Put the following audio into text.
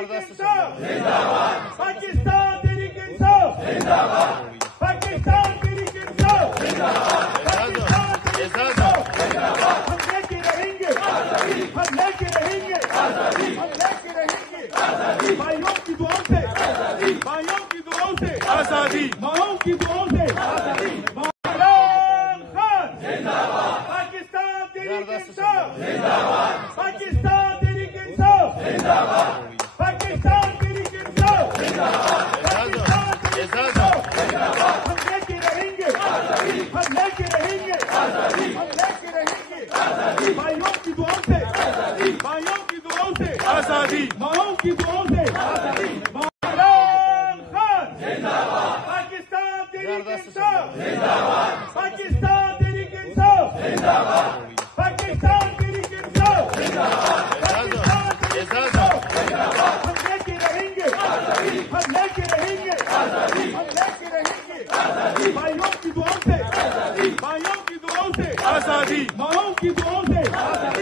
تحریک انصاف زندہ باد، پاکستان تحریک انصاف زندہ باد، پاکستان تحریک انصاف زندہ باد، پاکستان تحریک انصاف زندہ باد. ہم لے کے رہیں گے آزادی، ہم لے کے رہیں گے آزادی، ہم لے کے رہیں گے آزادی. بھائیوں کی دعاؤں سے آزادی، بھائیوں کی دعاؤں سے آزادی، ماؤں کی دعاؤں سے آزادی. عمران خان زندہ باد، پاکستان تحریک انصاف زندہ باد، پاکستان تحریک انصاف زندہ باد، پاکستان تحریک انصاف زندہ باد، پاکستان تحریک انصاف زندہ باد. ہم لے کے رہیں گے آزادی، ہم لے کے رہیں گے آزادی، ہم لے کے رہیں گے آزادی. بھائیوں کی دعاؤں سے آزادی، بھائیوں کی دعاؤں سے آزادی، ماؤں کی دعاؤں سے آزادی. عمران خان زندہ باد، پاکستان تحریک انصاف زندہ باد، پاکستان تحریک انصاف زندہ باد، پاکستان تحریک انصاف زندہ باد، پاکستان تحریک انصاف زندہ باد. ہم لے کے رہیں گے آزادی، ہم لے کے رہیں گے آزادی، ہم لے کے رہیں گے آزادی. بھائیوں کی دعاؤں سے آزادی، بھائیوں کی دعاؤں سے آزادی، ماؤں کی دعاؤں سے آزادی.